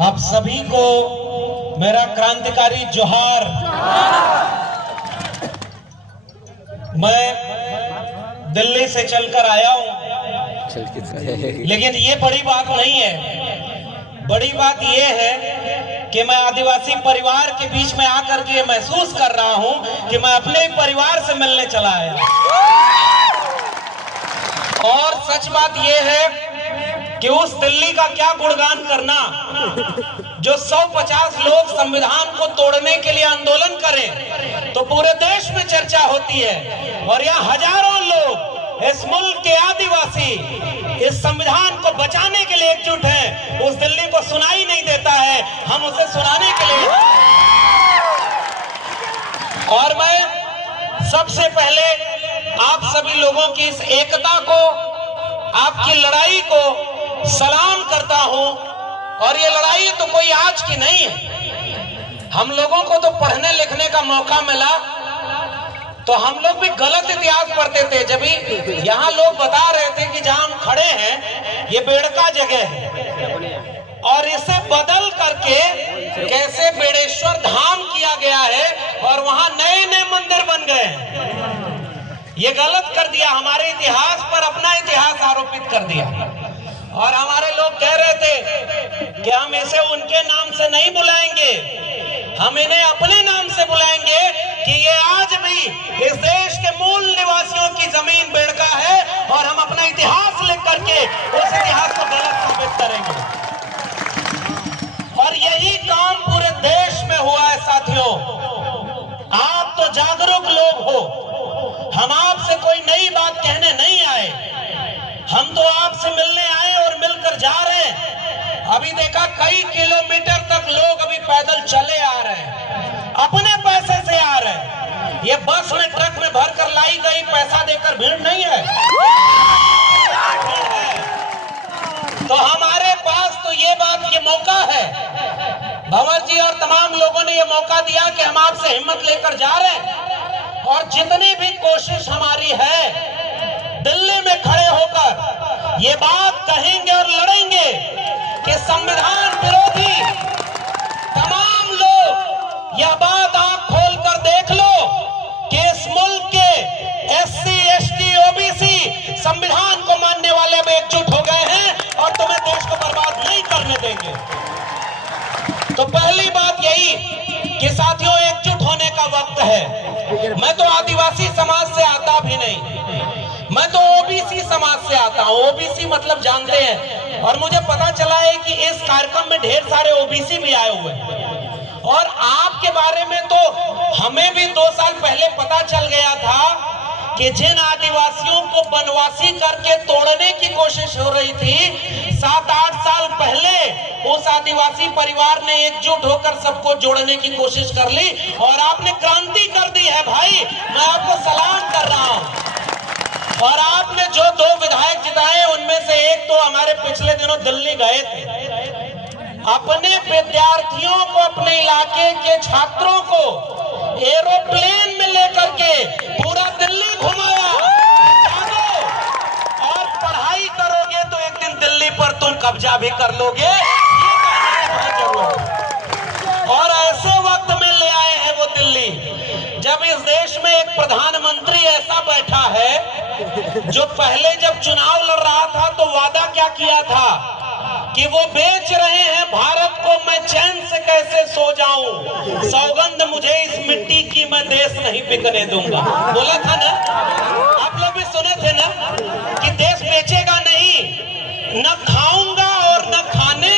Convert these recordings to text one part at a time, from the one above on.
आप सभी को मेरा क्रांतिकारी जोहार। मैं दिल्ली से चलकर आया हूं, लेकिन ये बड़ी बात नहीं है। बड़ी बात ये है कि मैं आदिवासी परिवार के बीच में आकर के ये महसूस कर रहा हूं कि मैं अपने ही परिवार से मिलने चला आया। और सच बात ये है कि उस दिल्ली का क्या गुणगान करना जो 150 लोग संविधान को तोड़ने के लिए आंदोलन करें तो पूरे देश में चर्चा होती है, और यहाँ हजारों लोग इस मुल्क के आदिवासी इस संविधान को बचाने के लिए एकजुट हैं। उस दिल्ली को सुनाई नहीं देता है, हम उसे सुनाने के लिए। और मैं सबसे पहले आप सभी लोगों की इस एकता को, आपकी लड़ाई को सलाम करता हूं। और ये लड़ाई तो कोई आज की नहीं है। हम लोगों को तो पढ़ने लिखने का मौका मिला तो हम लोग भी गलत इतिहास पढ़ते थे। जब यहाँ लोग बता रहे थे कि जहां हम खड़े हैं ये बेड़का जगह है और इसे बदल करके कैसे बेड़ेश्वर धाम किया गया है और वहां नए नए मंदिर बन गए हैं। ये गलत कर दिया, हमारे इतिहास पर अपना इतिहास आरोपित कर दिया। और हमारे लोग कह रहे थे कि हम इसे उनके नाम से नहीं बुलाएंगे, हम इन्हें अपने नाम से बुलाएंगे कि ये आज भी इस देश के मूल निवासियों की जमीन बेड़का है और हम अपना इतिहास लिख करके उस इतिहास को गलत साबित करेंगे। और यही काम पूरे देश में हुआ है साथियों। आप तो जागरूक लोग हो, हम आपसे कोई नई बात कहने नहीं आए, हम तो आपसे मिलने आए और मिलकर जा रहे हैं। अभी देखा कई किलोमीटर तक लोग अभी पैदल चले आ रहे हैं, अपने पैसे से आ रहे हैं। ये बस में ट्रक में भरकर लाई गई पैसा देकर भीड़ नहीं है। तो हमारे पास तो ये बात ये मौका है, भंवर जी और तमाम लोगों ने ये मौका दिया कि हम आपसे हिम्मत लेकर जा रहे हैं। और जितनी भी कोशिश हमारी है दिल्ली में खड़े होकर ये बात कहेंगे और लड़ेंगे कि संविधान विरोधी तमाम लोग यह बात आंख खोलकर देख लो कि इस मुल्क के SC, ST, OBC संविधान को मानने वाले अब एकजुट हो गए हैं और तुम्हें देश को बर्बाद नहीं करने देंगे। तो पहली बात यही कि साथियों एकजुट होने का वक्त है। मैं तो आदिवासी समाज से आता भी नहीं, मैं तो OBC समाज से आता हूं। OBC मतलब जानते हैं, और मुझे पता चला है कि इस कार्यक्रम में ढेर सारे OBC भी आए हुए हैं। और आपके बारे में तो हमें भी 2 साल पहले पता चल गया था कि जिन आदिवासियों को बनवासी करके तोड़ने की कोशिश हो रही थी 7-8 साल पहले उस आदिवासी परिवार ने एकजुट होकर सबको जोड़ने की कोशिश कर ली और आपने क्रांति कर दी है भाई। मैं आपको सलाम कर रहा हूं। और आपने जो 2 विधायक जिताए उनमें से एक तो हमारे पिछले दिनों दिल्ली गए थे, अपने विद्यार्थियों को, अपने इलाके के छात्रों को एरोप्लेन में लेकर के पूरा दिल्ली घुमाया। और पढ़ाई करोगे तो एक दिन दिल्ली पर तुम कब्जा भी कर लोगे, ये कहने की जरूरत है। और ऐसे वक्त में ले आए हैं वो दिल्ली जब इस देश में एक प्रधानमंत्री ऐसा बैठा है जो पहले जब चुनाव लड़ रहा था तो वादा क्या किया था कि वो बेच रहे हैं भारत को, मैं चैन से कैसे सो जाऊं, सौगंध मुझे इस मिट्टी की, मैं देश नहीं बिकने दूंगा। बोला था ना, आप लोग भी सुने थे ना कि देश बेचेगा नहीं, न खाऊंगा और न खाने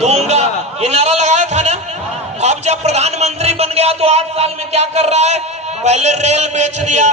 दूंगा, ये नारा लगाया था ना। अब जब प्रधानमंत्री बन गया तो 8 साल में क्या कर रहा है, पहले रेल बेच दिया,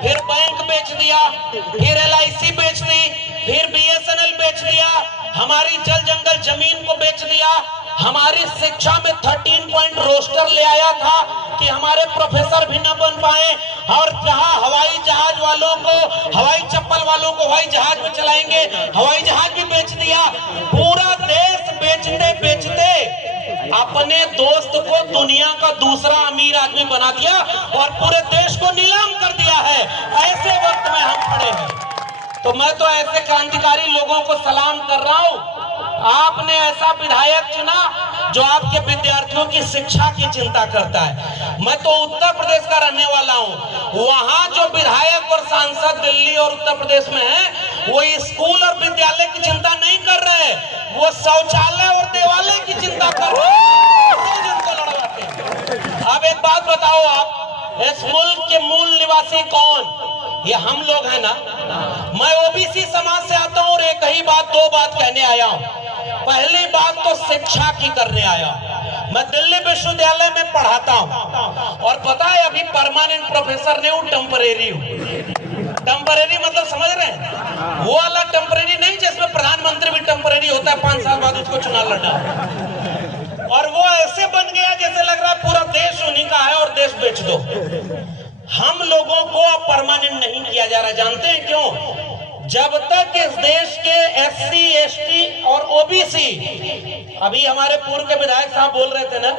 फिर बैंक बेच दिया, फिर LIC बेच दी, फिर BSNL बेच दिया, हमारी जल जंगल जमीन को बेच दिया, हमारी शिक्षा में 13 पॉइंट रोस्टर ले आया था कि हमारे प्रोफेसर भी न बन पाए, और जहां हवाई जहाज वालों को, हवाई चप्पल वालों को हवाई जहाज में चलाएंगे, हवाई जहाज भी बेच दिया। पूरा देश बेचते बेचते अपने दोस्त को दुनिया का दूसरा अमीर आदमी बना दिया और पूरे देश को नीलाम कर दिया है। ऐसे वक्त में हम खड़े हैं तो मैं तो ऐसे क्रांतिकारी लोगों को सलाम कर रहा हूं आपने ऐसा विधायक चुना जो आपके विद्यार्थियों की शिक्षा की चिंता करता है। मैं तो उत्तर प्रदेश का रहने वाला हूं, वहां जो विधायक और सांसद दिल्ली और उत्तर प्रदेश में है वो स्कूल और विद्यालय की चिंता नहीं कर रहे, वो शौचालय और देवालय की चिंता कर रहे हैं, रोज उनको लड़वाते हैं। अब एक बात बताओ, आप इस मुल्क के मूल निवासी कौन? ये हम लोग हैं ना। मैं ओबीसी समाज से आता हूं और एक ही बात, दो बात कहने आया हूं। पहली बात तो शिक्षा की करने आया। मैं दिल्ली विश्वविद्यालय में पढ़ाता हूं और पता है अभी परमानेंट प्रोफेसर नहीं हूं, टेम्परेरी हूं। टेम्परेरी मतलब समझ रहे हैं? वो वाला टेम्परेरी नहीं जिसमें प्रधानमंत्री भी टेम्परेरी होता है, 5 साल बाद उसको चुनाव लड़ना। और वो ऐसे बन गया जैसे लग रहा है पूरा देश उन्हीं का है और देश बेच दो। हम लोगों को अब परमानेंट नहीं किया जा रहा। जानते हैं क्यों? जब तक इस देश के SC, ST और OBC, अभी हमारे पूर्व के विधायक साहब बोल रहे थे ना,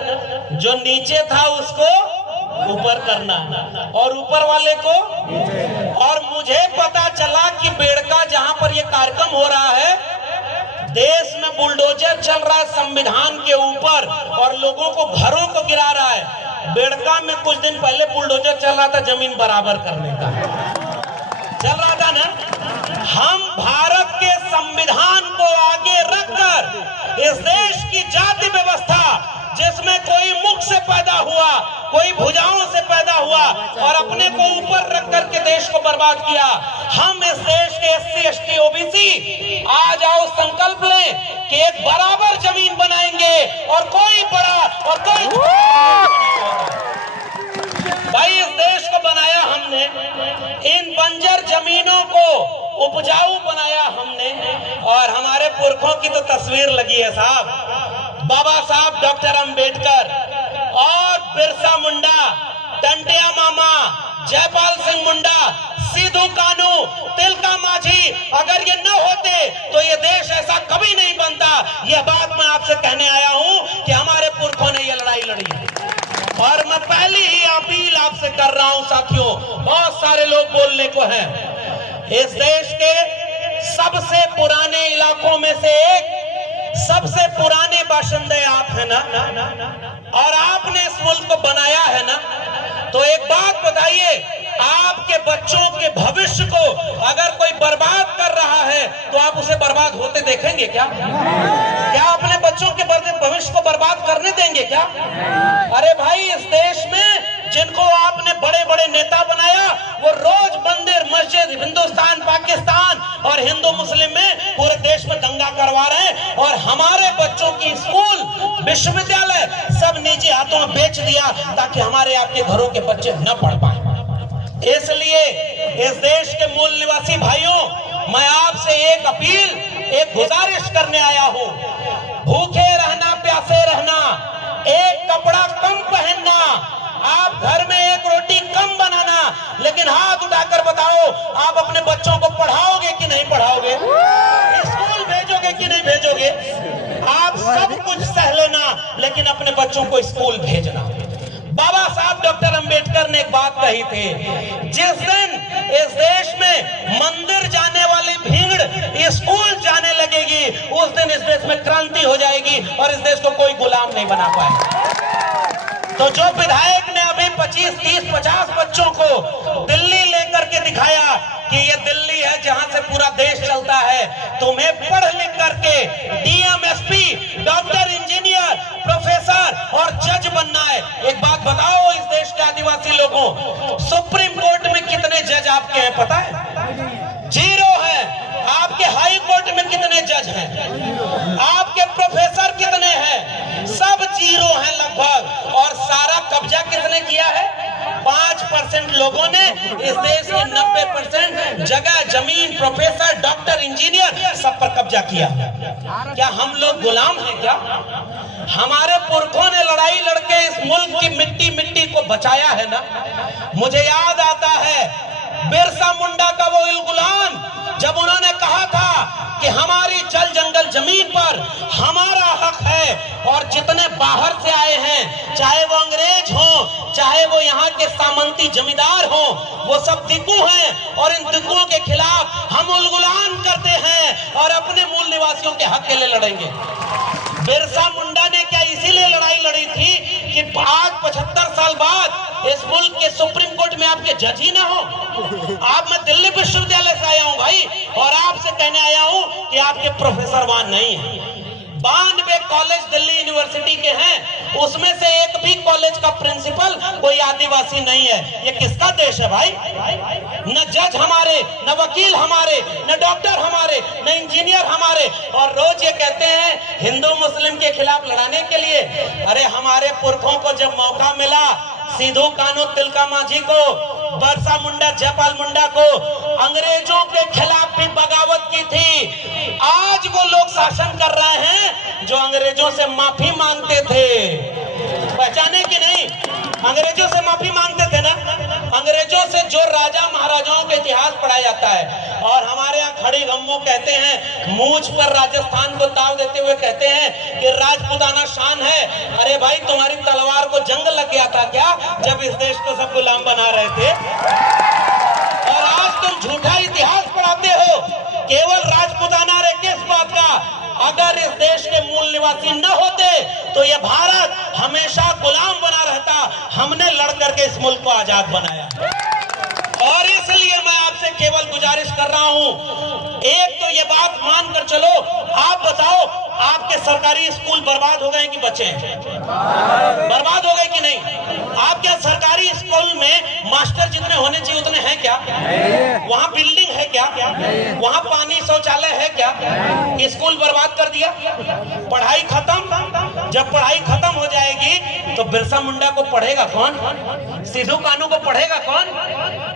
जो नीचे था उसको ऊपर करना और ऊपर वाले को। और मुझे पता चला कि बेड़का जहां पर ये कार्यक्रम हो रहा है, देश में बुलडोजर चल रहा है संविधान के ऊपर और लोगों को घरों को गिरा रहा है। बेड़का में कुछ दिन पहले बुलडोजर चल रहा था जमीन बराबर करने का, चल रहा था ना। हम भारत के संविधान को आगे रखकर इस देश की जाति व्यवस्था, जिसमें कोई मुख से पैदा हुआ, कोई भुजाओं से पैदा हुआ और अपने को ऊपर रख करके देश को बर्बाद किया, हम इस देश के SC, ST, OBC आज आओ संकल्प लें कि एक बराबर जमीन बनाएंगे और कोई बड़ा और कोई भाई, इस देश को बनाया हमने, इन बंजर जमीनों को उपजाऊ बनाया हमने। और हमारे पुरखों की तो तस्वीर लगी है साहब, बाबा साहब डॉक्टर अंबेडकर और बिरसा मुंडा, टंटिया मामा, जयपाल सिंह मुंडा, सिद्धू कानू, तिलका माझी, अगर ये न होते तो ये देश ऐसा कभी नहीं बनता। यह बात मैं आपसे कहने आया हूं कि हमारे पुरखों ने ये लड़ाई लड़ी है। और मैं पहली ही अपील आपसे कर रहा हूं साथियों, बहुत सारे लोग बोलने को हैं, इस देश के सबसे पुराने इलाकों में से एक, सबसे पुराने बाशिंदे आप हैं ना, और आपने इस मुल्क को बनाया है ना। तो एक बात बताइए, आपके बच्चों के भविष्य को अगर कोई बर्बाद कर रहा है तो आप उसे बर्बाद होते देखेंगे क्या? क्या अपने बच्चों के भविष्य को बर्बाद करने देंगे क्या? अरे भाई, इस देश में जिनको आपने बड़े बड़े नेता बनाया, वो रोज मंदिर, मस्जिद, हिंदुस्तान, पाकिस्तान और हिंदू मुस्लिम में पूरे देश में दंगा करवा रहे हैं। और हमारे बच्चों की स्कूल, विश्वविद्यालय सब निजी हाथों में बेच दिया ताकि हमारे आपके घरों के बच्चे न पढ़ पाए। इसलिए इस देश के मूल निवासी भाइयों, मैं आपसे एक अपील, एक गुजारिश करने आया हूं। भूखे रहना, प्यासे रहना, एक कपड़ा कम पहनना, आप घर में एक रोटी कम बनाना, लेकिन हाथ उठाकर बताओ, आप अपने बच्चों को पढ़ाओगे कि नहीं पढ़ाओगे? स्कूल भेजोगे कि नहीं भेजोगे? आप सब कुछ सह लेना, लेकिन अपने बच्चों को स्कूल भेजना। बाबा साहब डॉक्टर अंबेडकर ने एक बात कही थी, जिस दिन इस देश में मंदिर जाने वाली भीड़ स्कूल जाने लगेगी, उस दिन इस देश में क्रांति हो जाएगी और इस देश को कोई गुलाम नहीं बना पाएगा। तो जो विधायक ने अभी 25, 30, 50 बच्चों को दिल्ली लेकर के दिखाया कि ये दिल्ली है जहां से पूरा देश चलता है, तुम्हें पढ़ लिख करके DM, SP, doctor, engineer, professor और जज बनना है। एक बात बताओ इस देश के आदिवासी लोगों, सुप्रीम कोर्ट में कितने जज आपके हैं पता है? 0 है। आपके हाई कोर्ट में कितने जज हैं? आपके प्रोफेसर कितने हैं? सब 0 हैं लगभग। और सारा कब्जा किसने किया है? 5% लोगों ने इस देश की 90% जगह, जमीन, प्रोफेसर, डॉक्टर, इंजीनियर सब पर कब्जा किया। क्या हम लोग गुलाम हैं क्या? हमारे पुरखों ने लड़ाई लड़के इस मुल्क की मिट्टी को बचाया है ना। मुझे याद आता है बिरसा मुंडा का वो इल्गुलान, जब उन्होंने कहा था कि हमारी जल जंगल जमीन पर हमारा हक है और जितने बाहर से आए हैं, चाहे वो अंग्रेज हो, चाहे वो यहाँ के सामंती जमींदार हो, वो सब दिक्कू हैं और इन दिक्कुओं के खिलाफ हम उलगुलान करते हैं और अपने मूल निवासियों के हक के लिए लड़ेंगे। बिरसा मुंडा ने क्या इसीलिए लड़ाई लड़ी थी कि आज 75 साल बाद इस मुल्क के सुप्रीम कोर्ट में आपके जज ही ना हो? मैं दिल्ली विश्वविद्यालय से आया हूं भाई, और आपसे कहने आया हूं कि आपके प्रोफेसर वहां नहीं है। 92 कॉलेज दिल्ली यूनिवर्सिटी के हैं, उसमें से एक भी कॉलेज का प्रिंसिपल कोई आदिवासी नहीं है। ये किसका देश है भाई? न जज हमारे, न वकील हमारे, न डॉक्टर हमारे, न इंजीनियर हमारे, और रोज ये कहते हैं हिंदू मुस्लिम के खिलाफ लड़ाने के लिए। अरे हमारे पुरखों को जब मौका मिला, सिद्धू कान्हू तिलका मांझी को, बिरसा मुंडा जयपाल मुंडा को, अंग्रेजों के खिलाफ भी बगावत की थी। आज वो लोग शासन कर रहे हैं जो अंग्रेजों से माफी मांगते थे। पहचाने कि नहीं? अंग्रेजों से माफी मांगते थे ना। अंग्रेजों से जो राजा महाराजाओं का इतिहास पढ़ाया जाता है, और हमारे यहाँ खड़ी गम्मू कहते हैं, मूंछ पर राजस्थान को ताव देते हुए कहते हैं कि राजपूताना शान है। अरे भाई, तुम्हारी तलवार को जंग लग गया था क्या जब इस देश को सब गुलाम बना रहे थे? और आज तुम झूठा इतिहास पढ़ाते हो केवल राजपूताना। रे किस बात का? अगर इस देश के मूल निवासी न होते तो यह भारत हमेशा गुलाम बना रहता। हमने लड़ करके इस मुल्क को आजाद बनाया, और इसलिए मैं आपसे केवल गुजारिश कर रहा हूं, एक तो ये बात मानकर चलो। आप बताओ, आपके सरकारी स्कूल बर्बाद हो गए कि बचे हैं? बर्बाद हो गए कि नहीं? आपके सरकारी स्कूल में मास्टर जितने होने चाहिए उतने हैं क्या? वहां बिल्डिंग है क्या? वहां पानी शौचालय है क्या? स्कूल बर्बाद कर दिया, पढ़ाई खत्म। जब पढ़ाई खत्म हो जाएगी तो बिरसा मुंडा को पढ़ेगा कौन? सिद्धू कान्हू को पढ़ेगा कौन?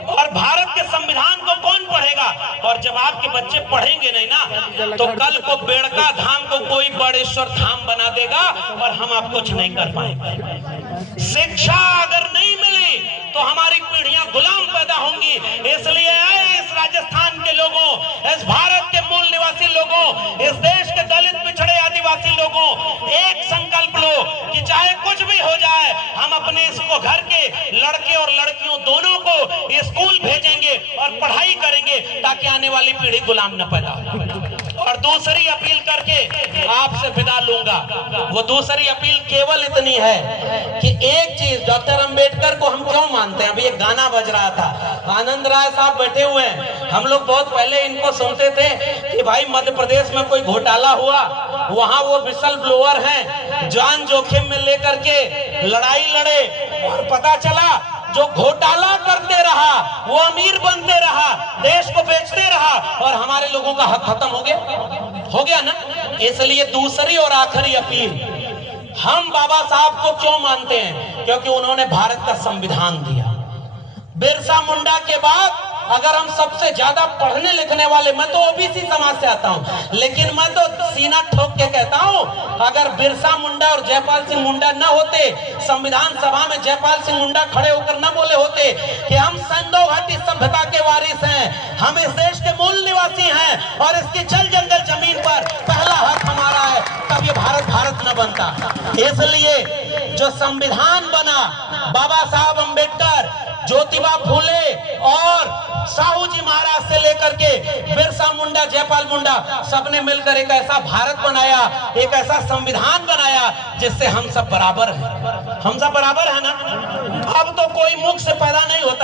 और भारत के संविधान को कौन पढ़ेगा? और जब आपके बच्चे पढ़ेंगे नहीं ना, तो कल को बेड़का धाम को कोई बड़ेश्वर धाम बना देगा और हम आप कुछ नहीं कर पाएंगे। शिक्षा अगर नहीं मिली तो हमारी पीढ़ियां गुलाम पैदा होंगी। इसलिए इस राजस्थान के लोगों, इस भारत के मूल निवासी लोगों, इस देश के दलित पिछड़े आदिवासी लोगों, एक संकल्प लो कि चाहे कुछ भी हो जाए, हम अपने इसको घर के लड़के और लड़कियों दोनों को स्कूल भेजेंगे और पढ़ाई करेंगे ताकि आने वाली पीढ़ी गुलाम न पैदा हो। और दूसरी अपील करके आपसे विदा लूंगा। वो दूसरी अपील केवल इतनी है कि एक चीज, डॉक्टर अंबेडकर को हम क्यों मानते हैं? अभी एक गाना बज रहा था, आनंद राय साहब बैठे हुए हैं, हम लोग बहुत पहले इनको सुनते थे कि भाई मध्य प्रदेश में कोई घोटाला हुआ, वहां वो विसल ब्लोअर हैं, जान जोखिम में लेकर के लड़ाई लड़े, और पता चला जो घोटाला करते रहा वो अमीर बनते रहा, देश को बेचते रहा, और हमारे लोगों का हक खत्म हो गया ना। इसलिए दूसरी और आखिरी अपील, हम बाबा साहब को क्यों मानते हैं? क्योंकि उन्होंने भारत का संविधान दिया। बिरसा मुंडा के बाद अगर हम सबसे ज्यादा पढ़ने लिखने वाले, मैं तो ओबीसी समाज से आता हूं, लेकिन मैं तो सीना ठोक के कहता हूं, अगर बिरसा मुंडा और जयपाल सिंह मुंडा न होते, संविधान सभा में जयपाल सिंह मुंडा खड़े होकर न बोले होते कि हम सिंधु घाटी सभ्यता के वारिस हैं, हम इस देश के मूल निवासी हैं और इसकी जल जंगल जमीन पर पहला हक हमारा है, तब ये भारत भारत न बनता। इसलिए जो संविधान बना, बाबा साहब अम्बेडकर, ज्योतिबा फूले और साहू जी महाराज से लेकर के बिरसा मुंडा, जयपाल मुंडा, सबने मिलकर एक ऐसा भारत बनाया, एक ऐसा संविधान बनाया जिससे हम सब बराबर हैं। हम सब बराबर है ना। अब तो कोई मुख से पैदा नहीं होता।